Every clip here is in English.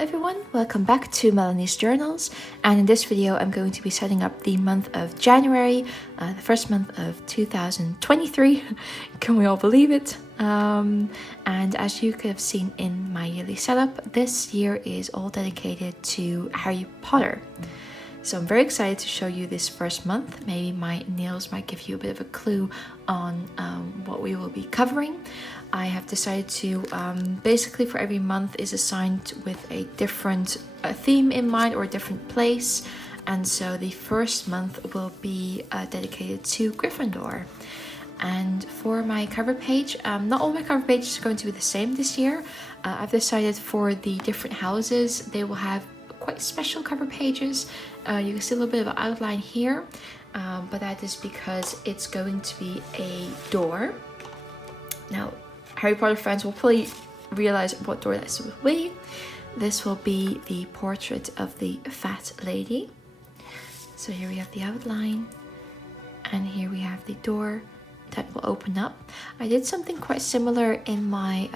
everyone, welcome back to Melanie's Journals, and in this video I'm going to be setting up the month of January, the first month of 2023, can we all believe it? And as you could have seen in my yearly setup, this year is all dedicated to Harry Potter. So I'm very excited to show you this first month. Maybe my nails might give you a bit of a clue on what we will be covering. I have decided to, basically for every month is assigned with a different theme in mind or a different place. And so the first month will be dedicated to Gryffindor. And for my cover page, not all my cover pages are going to be the same this year. I've decided for the different houses, they will have quite special cover pages. You can see a little bit of an outline here, but that is because it's going to be a door. Now, Harry Potter fans will probably realize what door this will be. This will be the portrait of the fat lady. So here we have the outline, and here we have the door that will open up. I did something quite similar in my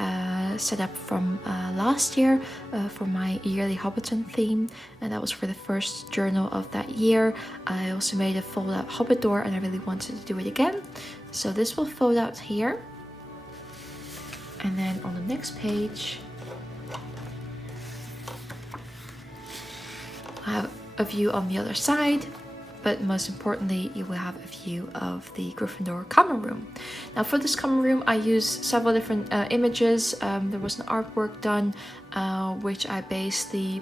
setup from last year for my yearly Hobbiton theme, and that was for the first journal of that year. I also made a fold out Hobbit door, and I really wanted to do it again. So this will fold out here, and then on the next page I have a view on the other side. But most importantly, you will have a view of the Gryffindor common room. Now for this common room, I used several different images. There was an artwork done, which I based the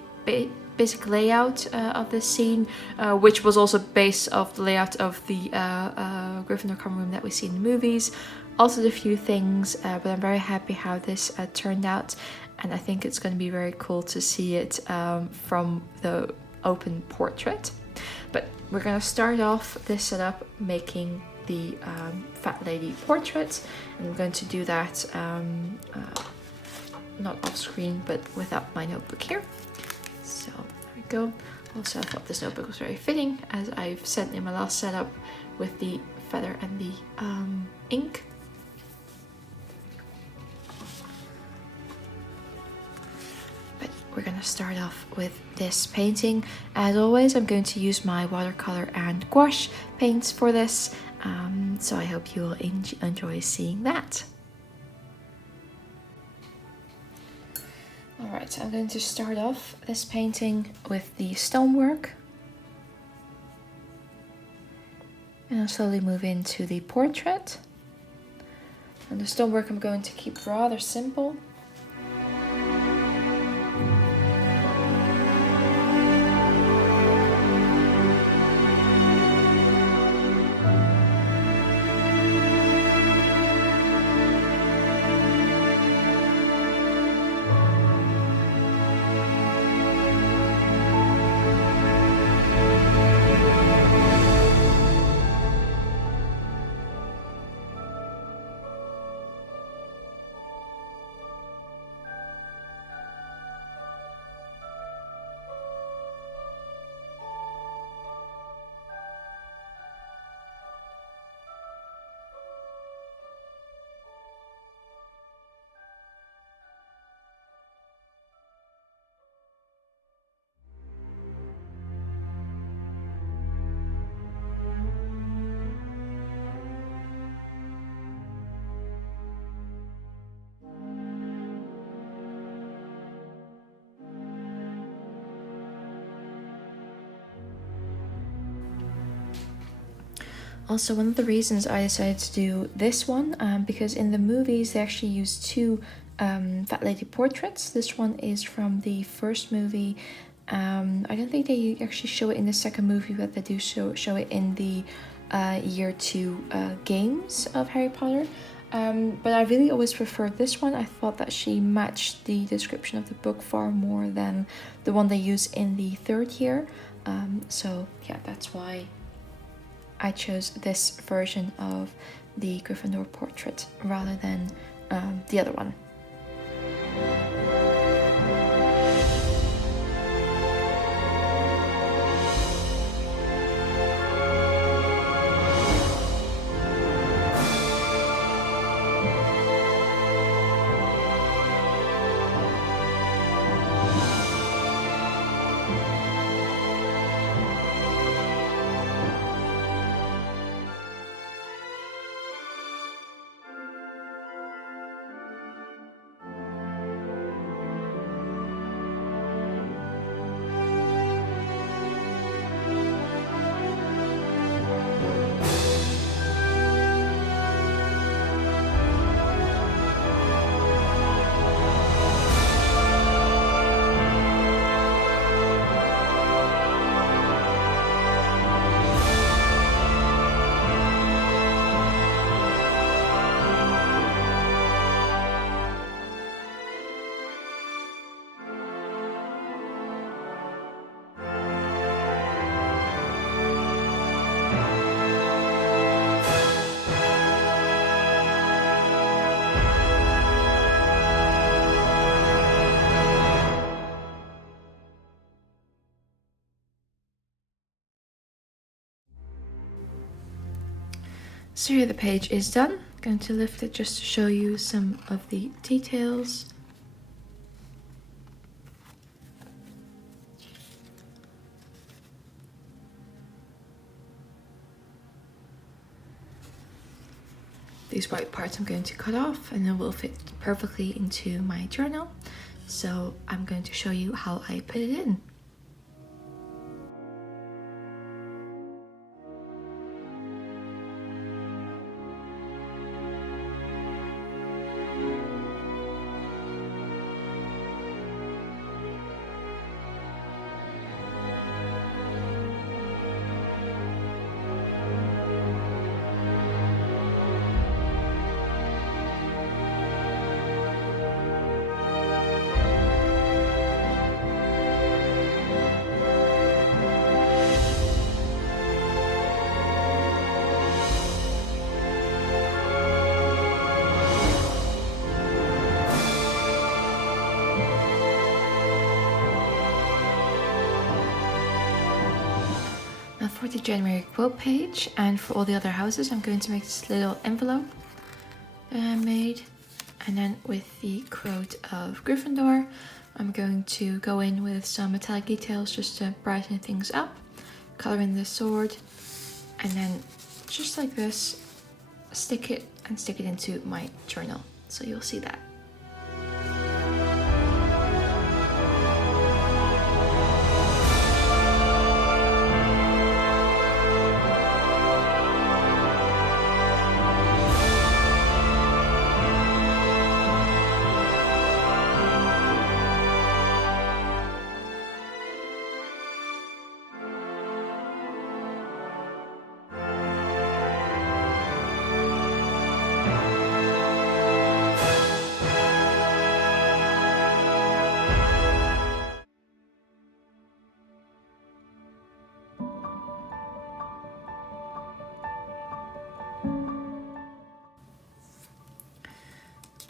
basic layout of this scene, which was also based off the layout of the Gryffindor common room that we see in the movies. Also a few things, but I'm very happy how this turned out. And I think it's going to be very cool to see it from the open portrait. But we're going to start off this setup making the fat lady portrait, and I'm going to do that not off screen but without my notebook here. So there we go. Also, I thought this notebook was very fitting, as I've said in my last setup, with the feather and the ink. We're going to start off with this painting. As always, I'm going to use my watercolor and gouache paints for this, so I hope you will enjoy seeing that. Alright, I'm going to start off this painting with the stonework, and I'll slowly move into the portrait. And the stonework I'm going to keep rather simple. Also, one of the reasons I decided to do this one, because in the movies they actually use two fat lady portraits. This one is from the first movie. I don't think they actually show it in the second movie, but they do show it in the year 2 games of Harry Potter. But I really always preferred this one. I thought that she matched the description of the book far more than the one they use in the third year. So yeah, that's why I chose this version of the Gryffindor portrait rather than the other one. So here the page is done. I'm going to lift it just to show you some of the details. These white parts I'm going to cut off and it will fit perfectly into my journal. So I'm going to show you how I put it in. Now for the January quote page and for all the other houses, I'm going to make this little envelope that I made. And then with the quote of Gryffindor, I'm going to go in with some metallic details just to brighten things up, color in the sword, and then just like this, stick it into my journal. So you'll see that.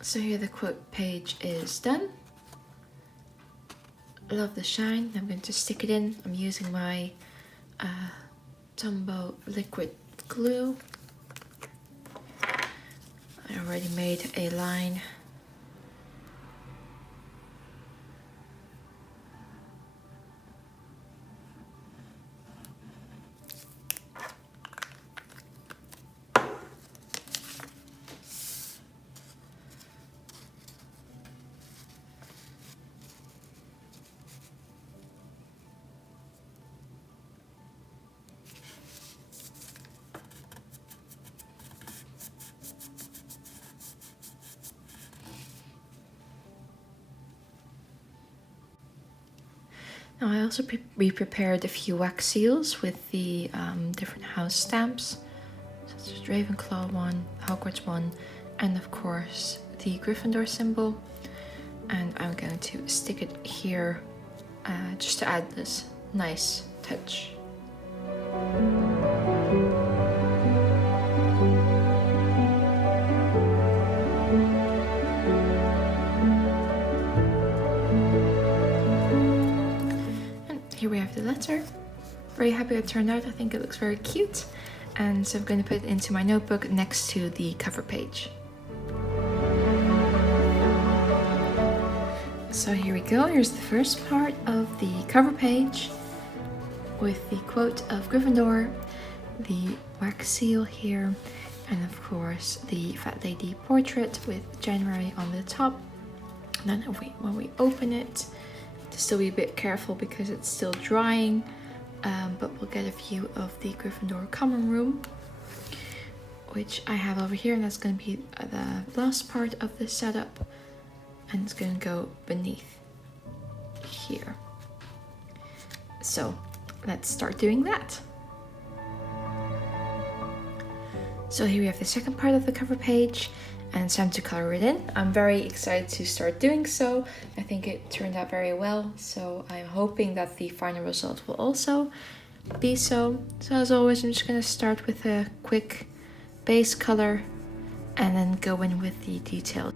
So here the quote page is done. Love the shine. I'm going to stick it in. I'm using my Tombow liquid glue. I already made a line. Now I also pre-prepared a few wax seals with the different house stamps, such as Ravenclaw one, Hogwarts one, and of course the Gryffindor symbol. And I'm going to stick it here just to add this nice touch. Here we have the letter. Very happy it turned out. I think it looks very cute. And so I'm going to put it into my notebook next to the cover page. So here we go. Here's the first part of the cover page with the quote of Gryffindor, the wax seal here, and of course the Fat Lady portrait with January on the top. And then when we open it, to still be a bit careful because it's still drying, but we'll get a view of the Gryffindor common room, which I have over here, and that's going to be the last part of the setup, and it's going to go beneath here. So let's start doing that. So here we have the second part of the cover page, and it's time to color it in. I'm very excited to start doing so. I think it turned out very well, so I'm hoping that the final result will also be so. So as always, I'm just going to start with a quick base color and then go in with the details.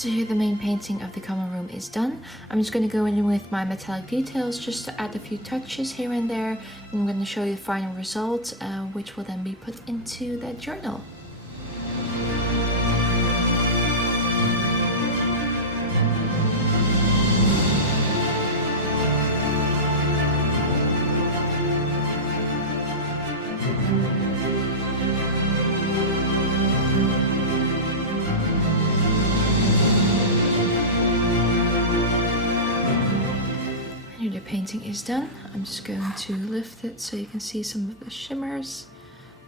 So here the main painting of the common room is done. I'm just going to go in with my metallic details just to add a few touches here and there. And I'm going to show you the final result, which will then be put into that journal. Here the painting is done. I'm just going to lift it so you can see some of the shimmers,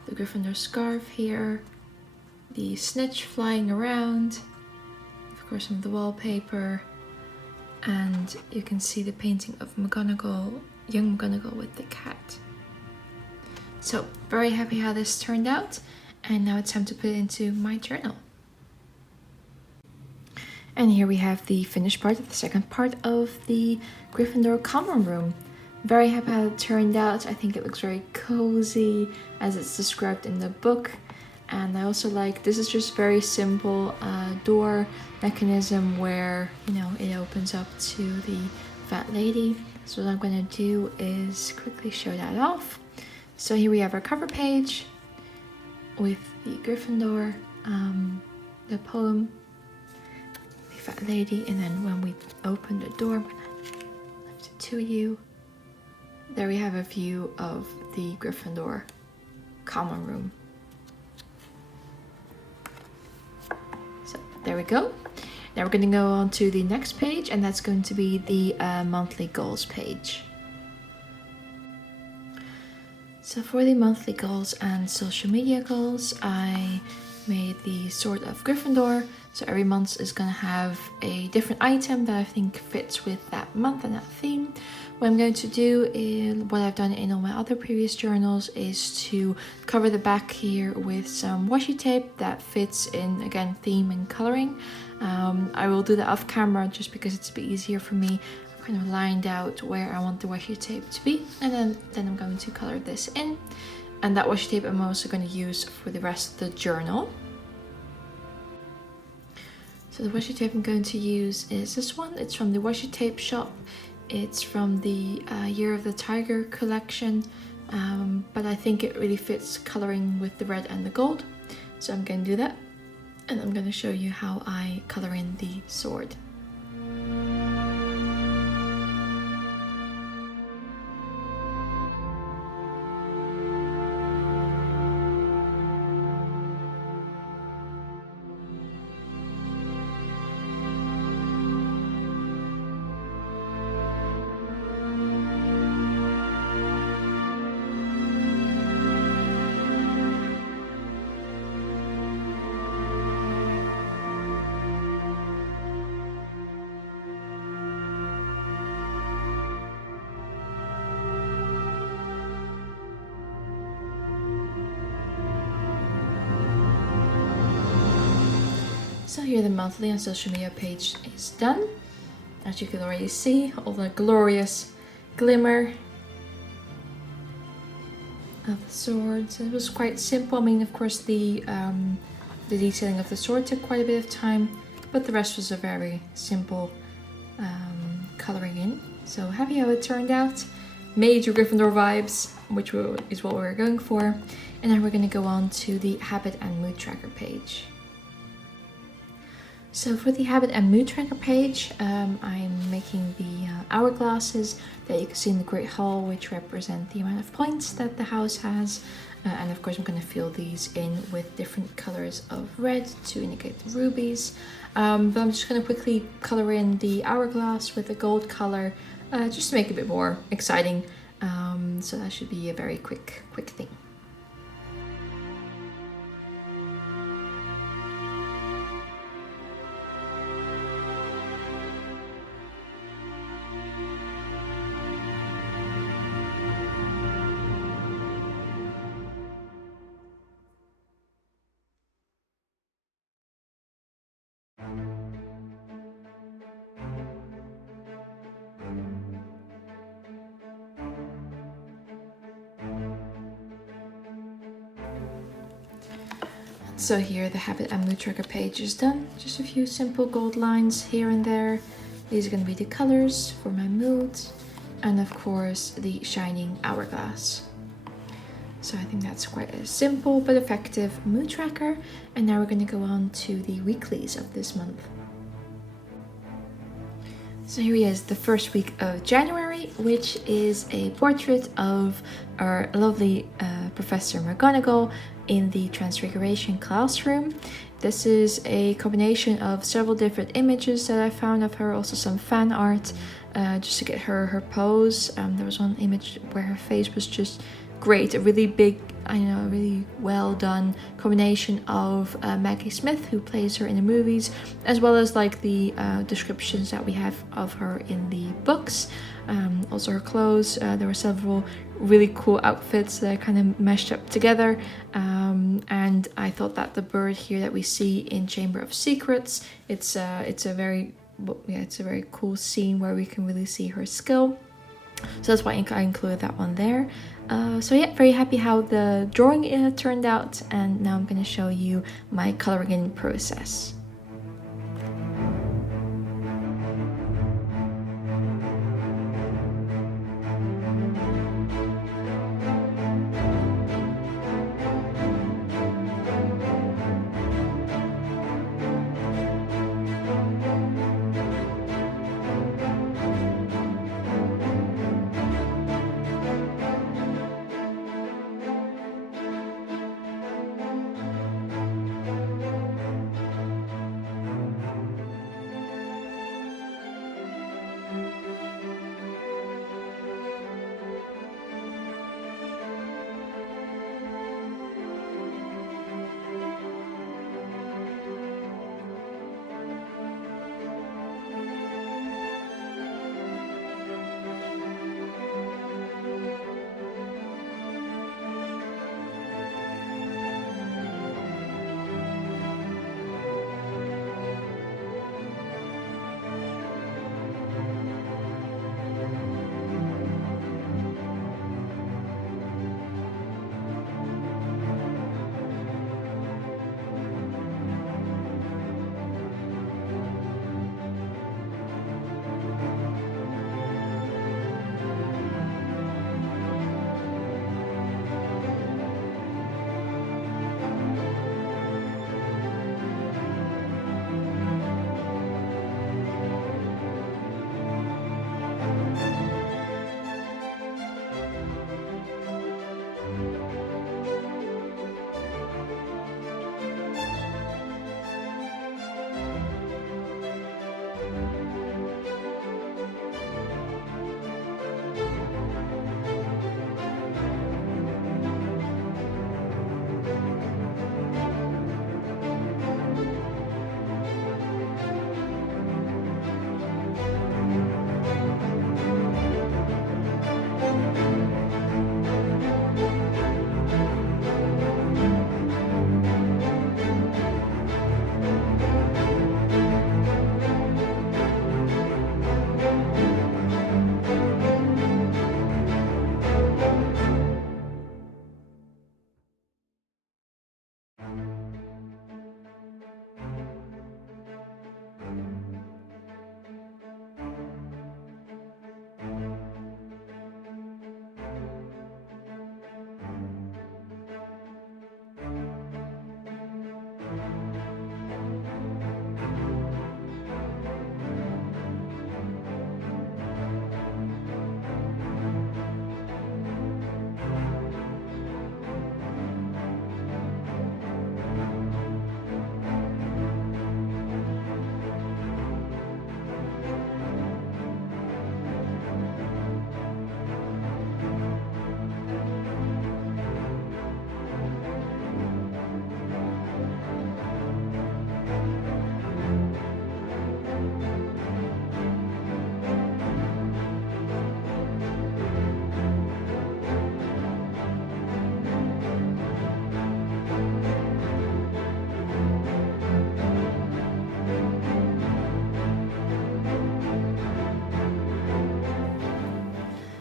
the Gryffindor scarf here, the snitch flying around, of course some of the wallpaper, and you can see the painting of McGonagall, young McGonagall with the cat. So very happy how this turned out, and now it's time to put it into my journal. And here we have the finished part of the second part of the Gryffindor common room. Very happy how it turned out. I think it looks very cozy as it's described in the book. And I also like, this is just very simple door mechanism where, you know, it opens up to the fat lady. So what I'm going to do is quickly show that off. So here we have our cover page with the Gryffindor, the poem, fat lady, and then when we open the door, I'm gonna lift it to you. There we have a view of the Gryffindor common room. So there we go. Now we're going to go on to the next page, and that's going to be the monthly goals page. So for the monthly goals and social media goals, I made the Sword of Gryffindor. So every month is going to have a different item that I think fits with that month and that theme. What I'm going to do is what I've done in all my other previous journals is to cover the back here with some washi tape that fits in, again, theme and coloring. I will do that off camera just because it's a bit easier for me. I've kind of lined out where I want the washi tape to be, and then I'm going to color this in. And that washi tape I'm also going to use for the rest of the journal. So the washi tape I'm going to use is this one. It's from the washi tape shop. It's from the Year of the Tiger collection, but I think it really fits coloring with the red and the gold. So I'm going to do that, and I'm going to show you how I color in the sword. So here the monthly and social media page is done. As you can already see, all the glorious glimmer of the swords. It was quite simple. I mean, of course, the detailing of the sword took quite a bit of time, but the rest was a very simple coloring in. So happy how it turned out. Major Gryffindor vibes, which is what we're going for. And now we're going to go on to the habit and mood tracker page. So for the habit and mood tracker page, I'm making the hourglasses that you can see in the Great Hall, which represent the amount of points that the house has. And of course I'm going to fill these in with different colors of red to indicate the rubies. But I'm just going to quickly color in the hourglass with a gold color, just to make it a bit more exciting. So that should be a very quick thing. So here the Habit and Mood Tracker page is done. Just a few simple gold lines here and there. These are going to be the colors for my moods. And of course the shining hourglass. So I think that's quite a simple but effective mood tracker. And now we're going to go on to the weeklies of this month. So here he is, the first week of January, which is a portrait of our lovely Professor McGonagall in the Transfiguration classroom. This is a combination of several different images that I found of her, also some fan art, just to get her pose. There was one image where her face was just great, a really big, really well done combination of Maggie Smith, who plays her in the movies, as well as like the descriptions that we have of her in the books. Also her clothes, there were several really cool outfits that kind of meshed up together, and I thought that the bird here that we see in Chamber of Secrets, it's a very cool scene where we can really see her skill. So that's why I included that one there. So yeah, very happy how the drawing turned out, and now I'm going to show you my coloring in process.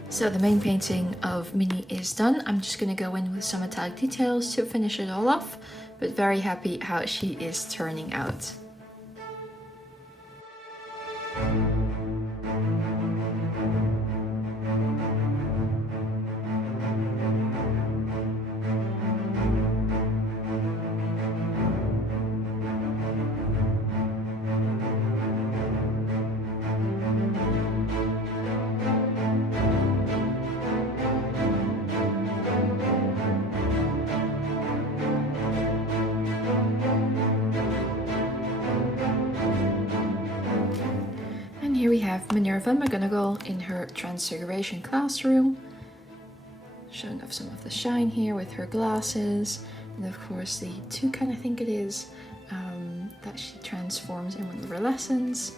So the main painting of Minnie is done. I'm just going to go in with some metallic details to finish it all off but very happy how she is turning out. Here we have Minerva McGonagall in her Transfiguration classroom, showing off some of the shine here with her glasses, and of course the toucan, I think it is, that she transforms in one of her lessons.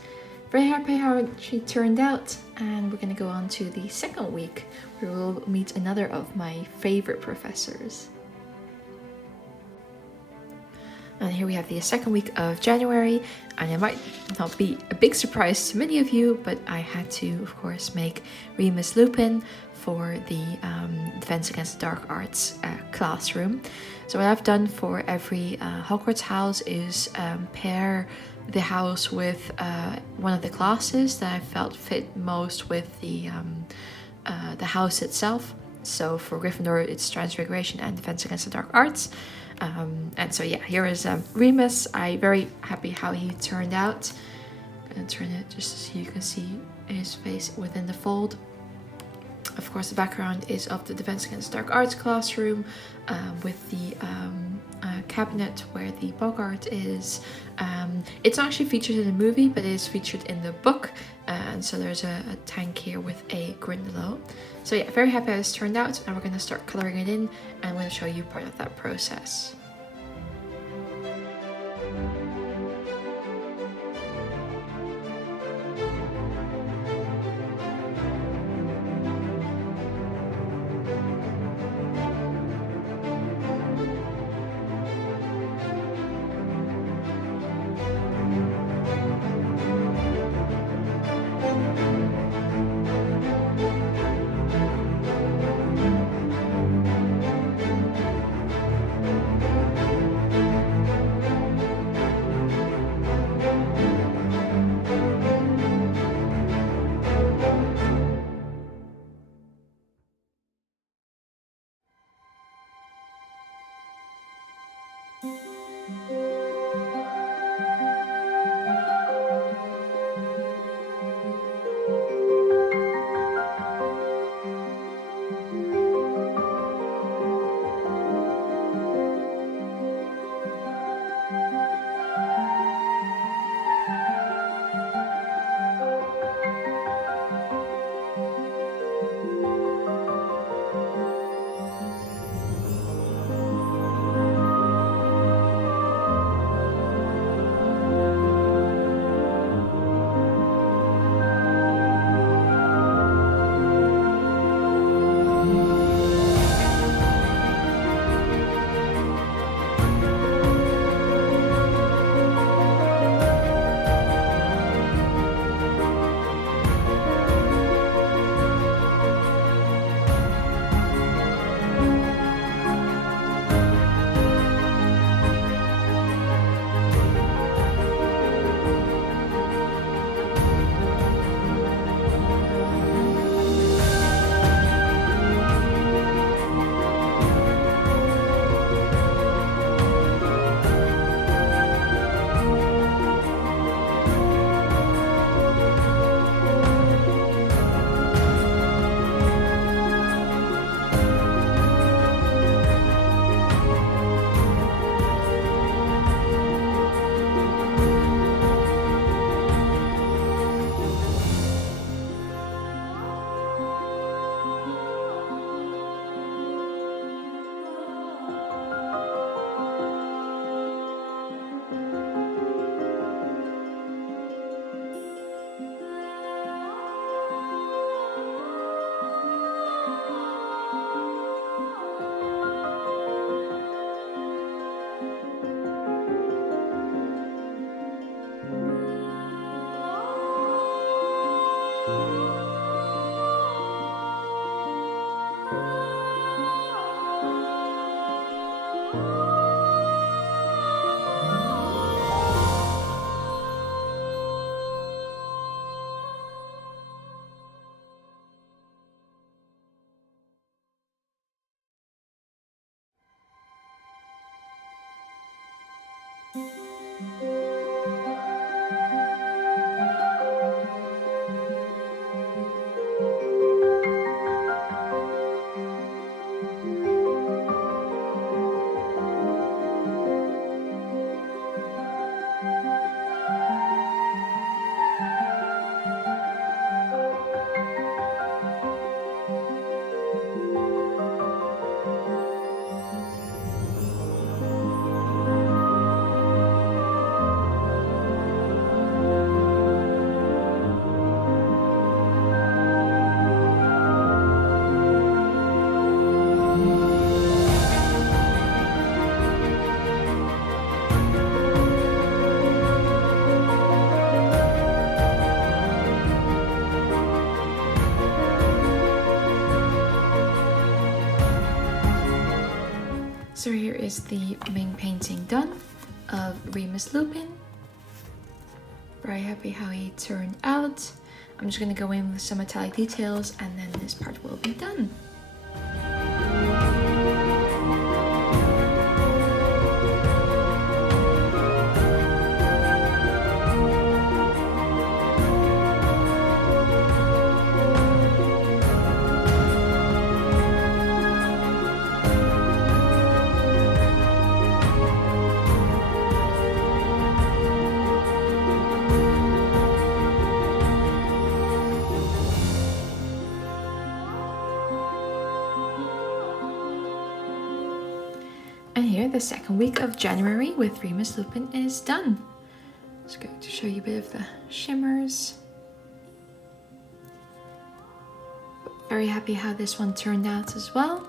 Very happy how she turned out, and we're going to go on to the second week where we'll meet another of my favorite professors. And here we have the second week of January, and it might not be a big surprise to many of you, but I had to, of course, make Remus Lupin for the Defense Against the Dark Arts classroom. So what I've done for every Hogwarts house is pair the house with one of the classes that I felt fit most with the house itself. So for Gryffindor, it's Transfiguration and Defense Against the Dark Arts. And so yeah, here is Remus. I'm very happy how he turned out. I'm gonna turn it just so you can see his face within the fold. Of course, the background is of the Defense Against Dark Arts classroom with the cabinet where the Bogart is. It's not actually featured in the movie, but it is featured in the book. And so there's a tank here with a Gryffindor. So yeah, very happy how this turned out. And we're going to start coloring it in, and I'm going to show you part of that process. So here is the main painting done of Remus Lupin. Very happy how he turned out. I'm just gonna go in with some metallic details and then this part will be done. And here the second week of January with Remus Lupin is done. Just going to show you a bit of the shimmers. Very happy how this one turned out as well.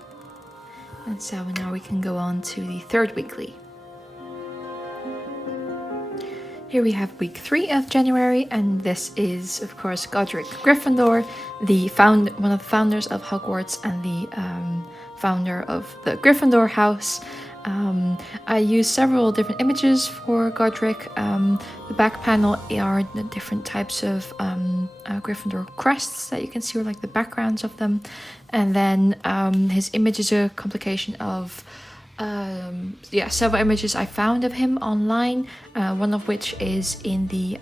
And so now we can go on to the third weekly. Here we have week 3 of January, and this is of course Godric Gryffindor, one of the founders of Hogwarts and the founder of the Gryffindor house. I used several different images for Godric. The back panel are the different types of Gryffindor crests that you can see, or like the backgrounds of them. And then his image is a complication of several images I found of him online, one of which is in the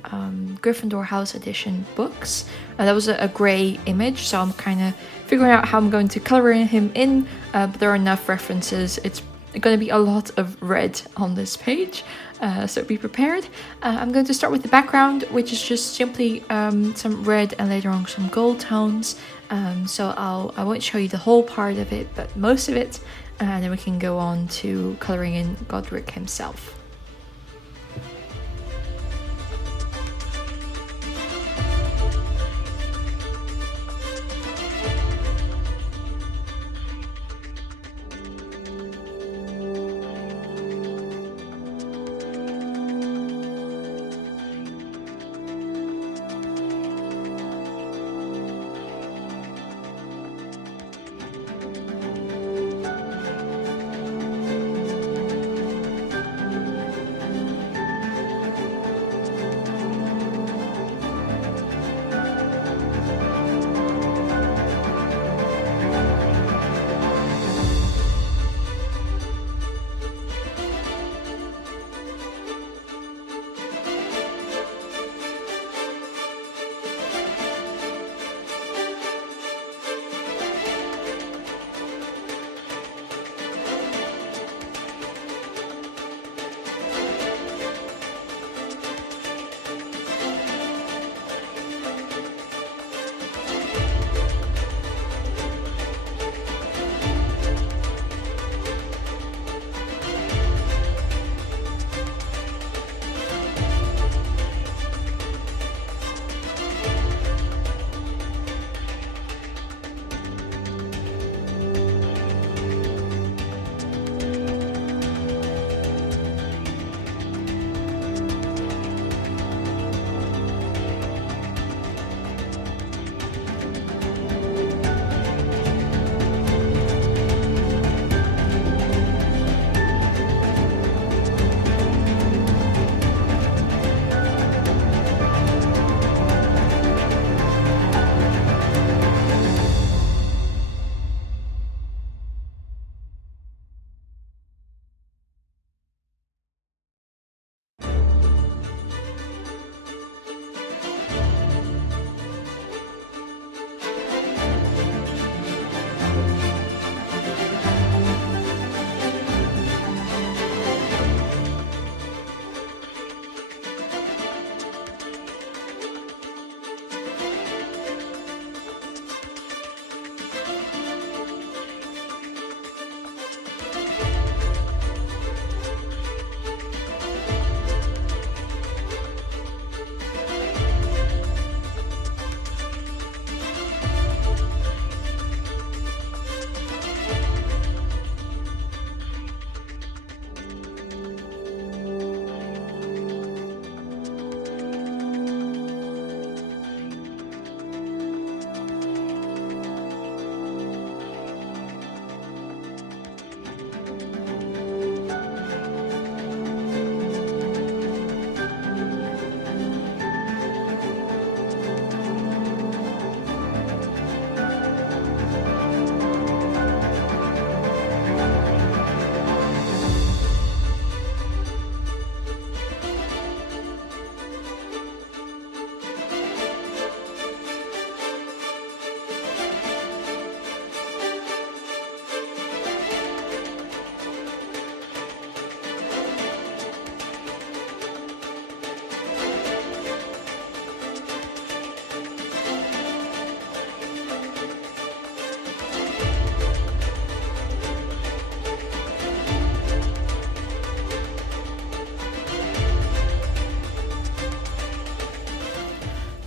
Gryffindor House Edition books. That was a grey image, so I'm kind of figuring out how I'm going to color him in, but there are enough references. It's going to be a lot of red on this page, so be prepared. I'm going to start with the background, which is just simply some red and later on some gold tones. So I won't show you the whole part of it, but most of it, and then we can go on to coloring in Godric himself.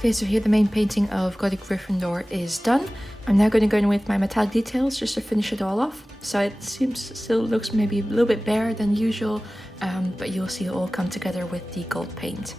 Okay, so here the main painting of Gothic Gryffindor is done. I'm now going to go in with my metallic details just to finish it all off. So it still looks maybe a little bit barer than usual, but you'll see it all come together with the gold paint.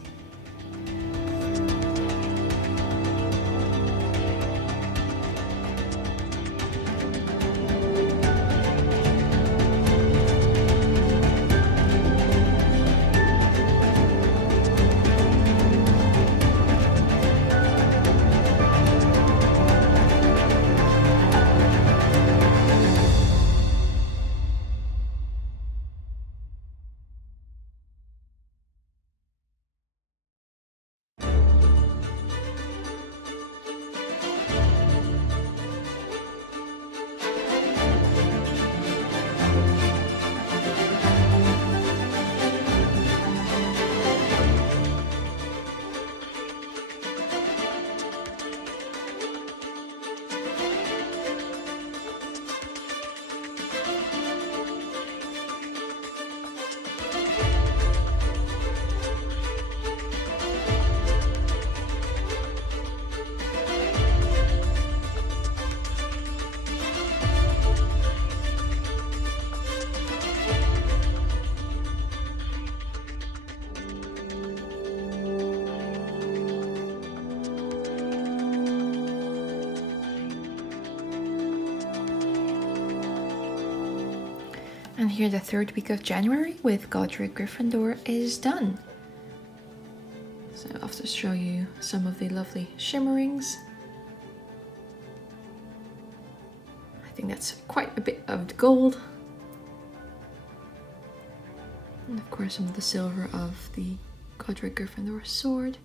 And here the third week of January with Glacier Gryffindor is done. So I'll have to show you some of the lovely shimmerings. I think that's quite a bit of gold. And of course some of the silver of the Glacier Gryffindor sword.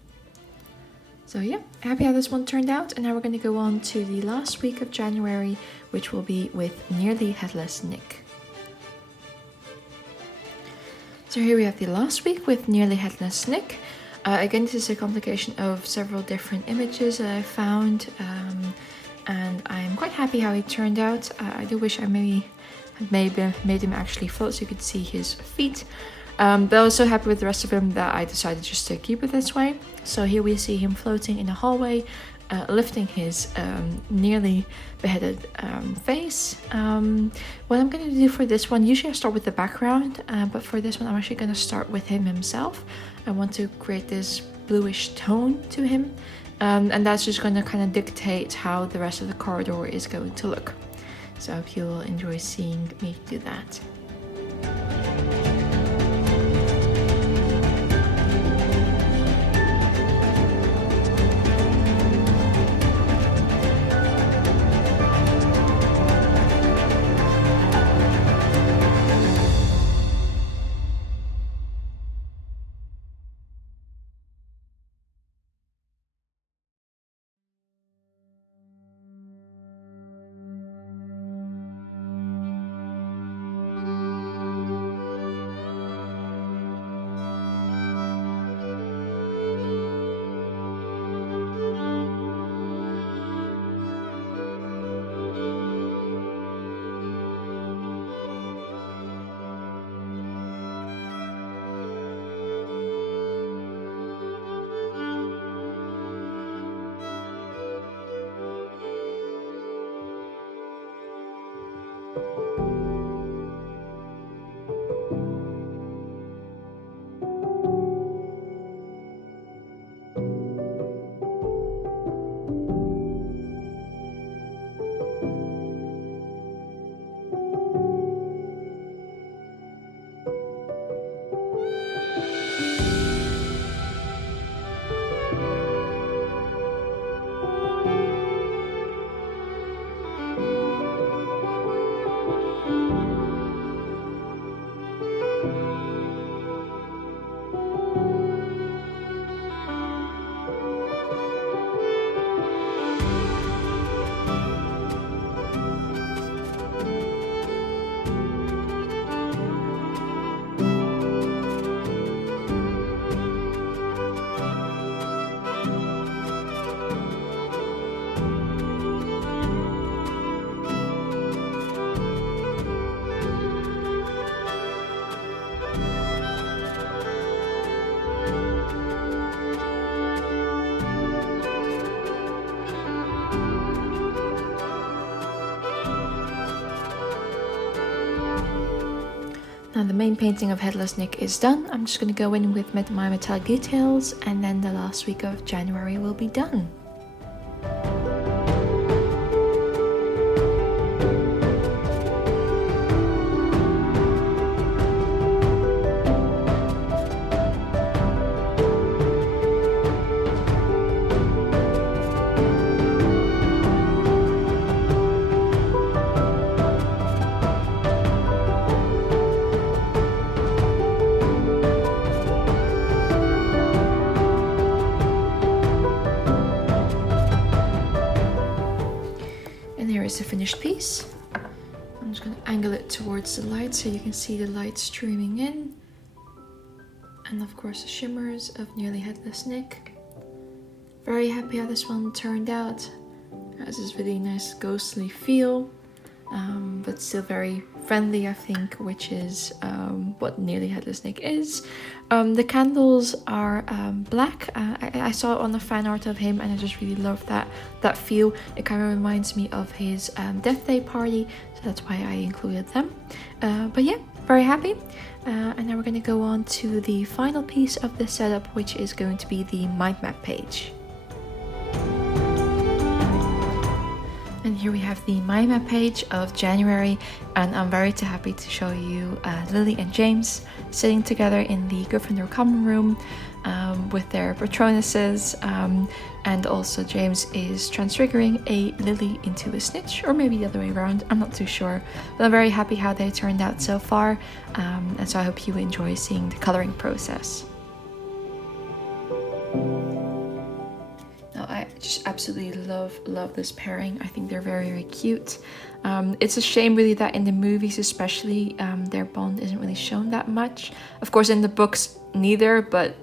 So yeah, happy how this one turned out. And now we're going to go on to the last week of January, which will be with Nearly Headless Nick. So here we have the last week with Nearly Headless Nick. Again, this is a complication of several different images that I found, and I'm quite happy how he turned out. I do wish I maybe had made him actually float so you could see his feet, but I was so happy with the rest of him that I decided just to keep it this way. So here we see him floating in a hallway, lifting his nearly beheaded face. What I'm going to do for this one, usually I start with the background, but for this one I'm actually going to start with him himself. I want to create this bluish tone to him, and that's just going to kind of dictate how the rest of the corridor is going to look. So I hope you'll enjoy seeing me do that. Now the main painting of Headless Nick is done. I'm just going to go in with my metallic details, and then the last week of January will be done. Is the finished piece. I'm just going to angle it towards the light so you can see the light streaming in, and of course the shimmers of Nearly Headless Nick. Very happy how this one turned out. It has this really nice ghostly feel, but still very friendly, I think, which is what Nearly Headless Nick is. The candles are black. I saw it on the fan art of him, and I just really love that feel. It kind of reminds me of his Death Day party, so that's why I included them. But yeah, very happy. And now we're going to go on to the final piece of this setup, which is going to be the mind map page. And here we have the mind map page of January, and I'm very happy to show you Lily and James sitting together in the Gryffindor common room with their Patronuses, and also James is transfiguring a Lily into a snitch, or maybe the other way around, I'm not too sure. But I'm very happy how they turned out so far, and so I hope you enjoy seeing the coloring process. I just absolutely love this pairing. I think they're very cute. It's a shame really that in the movies especially their bond isn't really shown that much. Of course in the books neither, but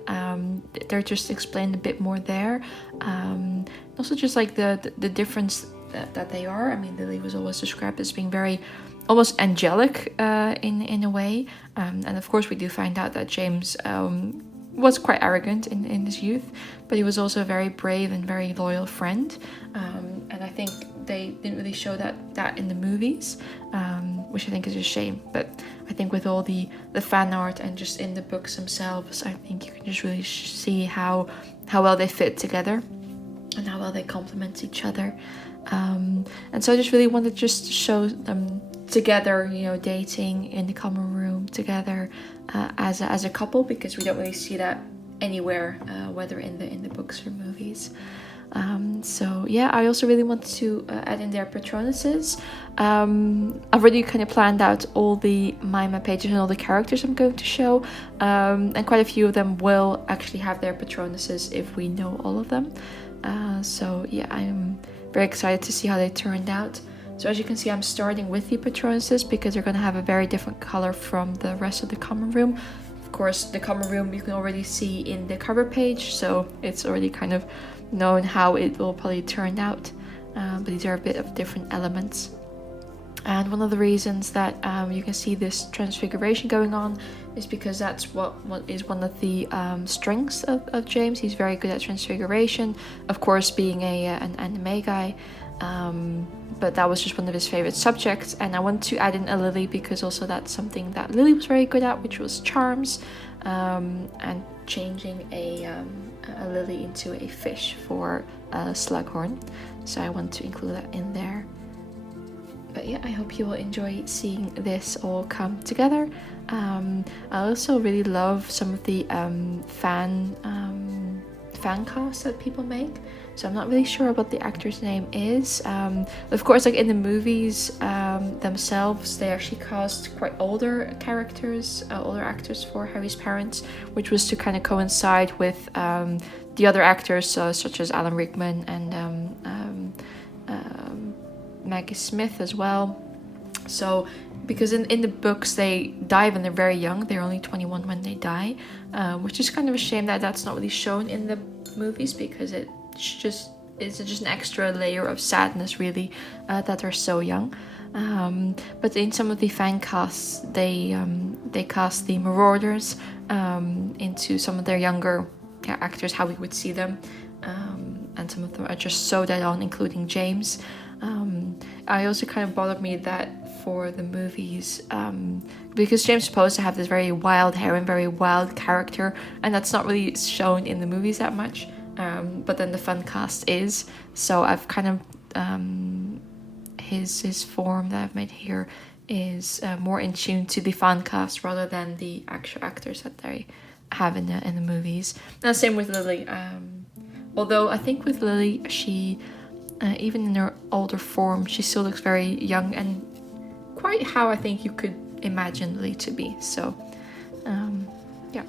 they're just explained a bit more there. Also just like the difference that they are. I mean, Lily was always described as being very almost angelic in a way, and of course we do find out that James was quite arrogant in his youth, but he was also a very brave and very loyal friend, and I think they didn't really show that in the movies, which I think is a shame. But I think with all the fan art and just in the books themselves, I think you can just really see how well they fit together and how well they complement each other, and so I just really wanted just to show them together, you know, dating in the common room together as a couple, because we don't really see that anywhere, whether in the books or movies. So yeah, I also really want to add in their Patronuses. I've already kind of planned out all the mind map pages and all the characters I'm going to show, and quite a few of them will actually have their Patronuses if we know all of them. So yeah, I'm very excited to see how they turned out. So as you can see, I'm starting with the Patronuses because they're going to have a very different color from the rest of the common room. Of course, the common room you can already see in the cover page, so it's already kind of known how it will probably turn out. But these are a bit of different elements. And one of the reasons that you can see this transfiguration going on is because that's what is one of the strengths of James. He's very good at transfiguration, of course being an anime guy. But that was just one of his favorite subjects, and I want to add in a Lily because also that's something that Lily was very good at, which was charms, and changing a Lily into a fish for Slughorn. So I want to include that in there. But yeah, I hope you will enjoy seeing this all come together. I also really love some of the fan casts that people make. So I'm not really sure what the actor's name is. Of course, like in the movies themselves, they actually cast quite older characters, older actors for Harry's parents, which was to kind of coincide with the other actors, such as Alan Rickman and Maggie Smith as well. So because in the books they die when they're very young, they're only 21 when they die, which is kind of a shame that that's not really shown in the movies, because it's just an extra layer of sadness really, that they're so young. But in some of the fan casts, they cast the Marauders into some of their younger actors, how we would see them, and some of them are just so dead on, including James. I also kind of bothered me that for the movies, because James is supposed to have this very wild hair and very wild character, and that's not really shown in the movies that much. But then the fun cast is. So I've kind of his form that I've made here is more in tune to the fan cast rather than the actual actors that they have in the movies. And same with Lily. Although I think with Lily, she even in her older form, she still looks very young and quite how I think you could imagine Lily to be. So yeah.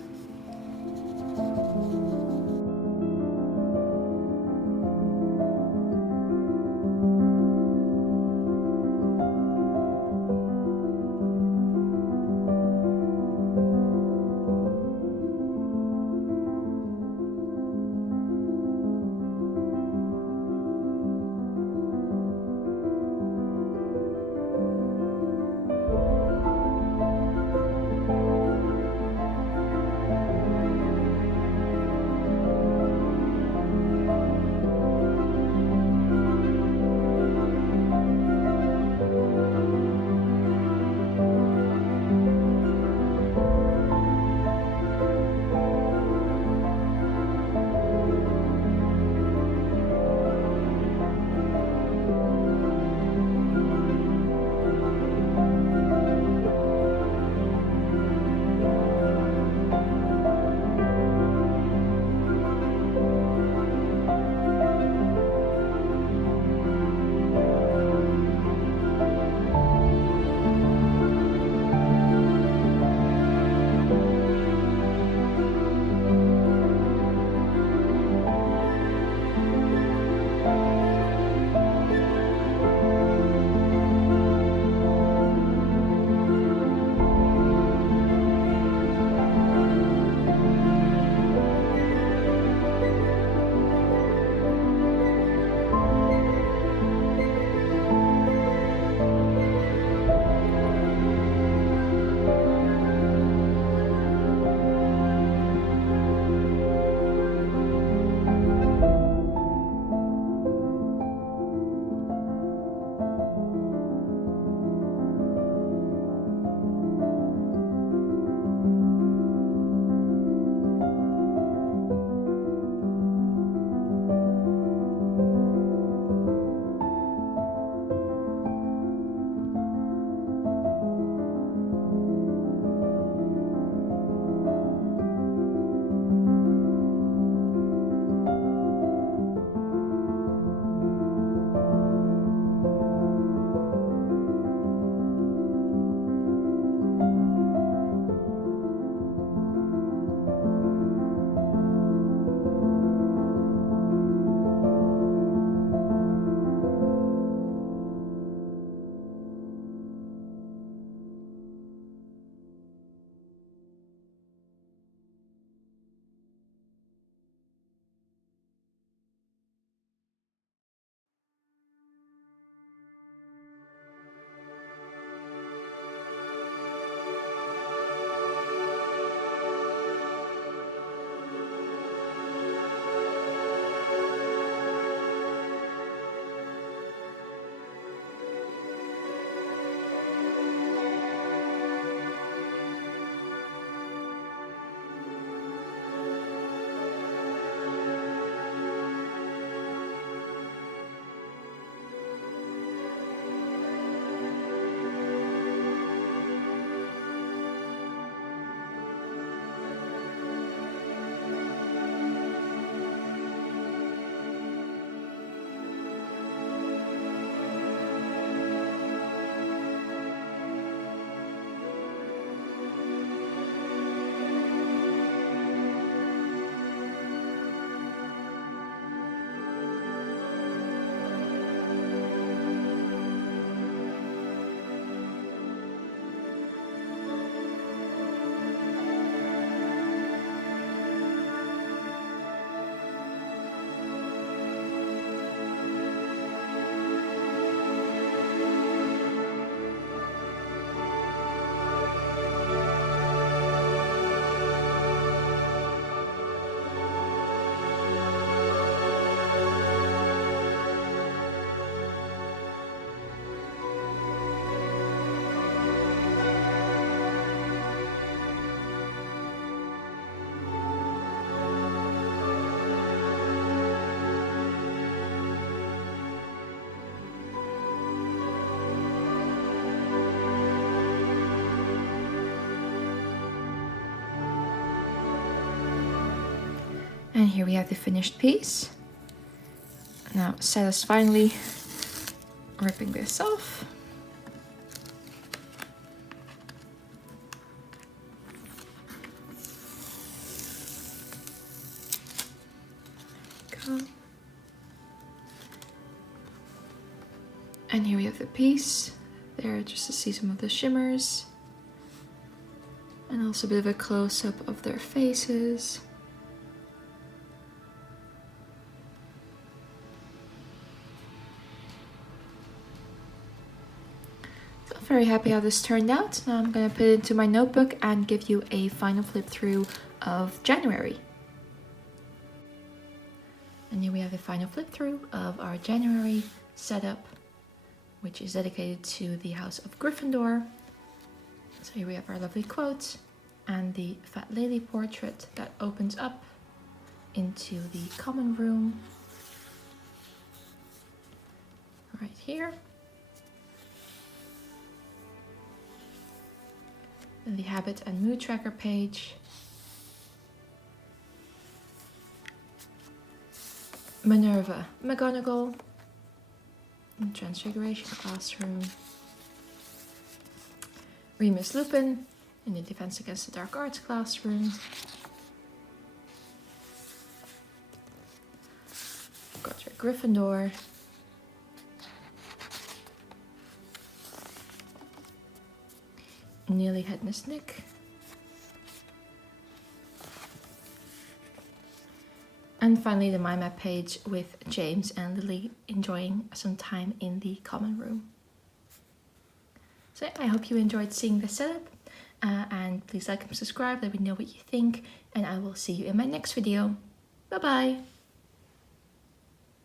And here we have the finished piece. Now satisfyingly ripping this off. Go. And here we have the piece. There, just to see some of the shimmers. And also a bit of a close-up of their faces. So I'm very happy how this turned out. Now I'm going to put it into my notebook and give you a final flip through of January. And here we have the final flip through of our January setup, which is dedicated to the House of Gryffindor. So here we have our lovely quote and the Fat Lady portrait that opens up into the common room right here. And the habit and mood tracker page. Minerva McGonagall. Transfiguration classroom. Remus Lupin in the Defense Against the Dark Arts classroom. Godric Gryffindor. Nearly Headless Nick. And finally the mind map page with James and Lily enjoying some time in the common room. So I hope you enjoyed seeing this setup, and please like and subscribe, let me know what you think, and I will see you in my next video. Bye bye!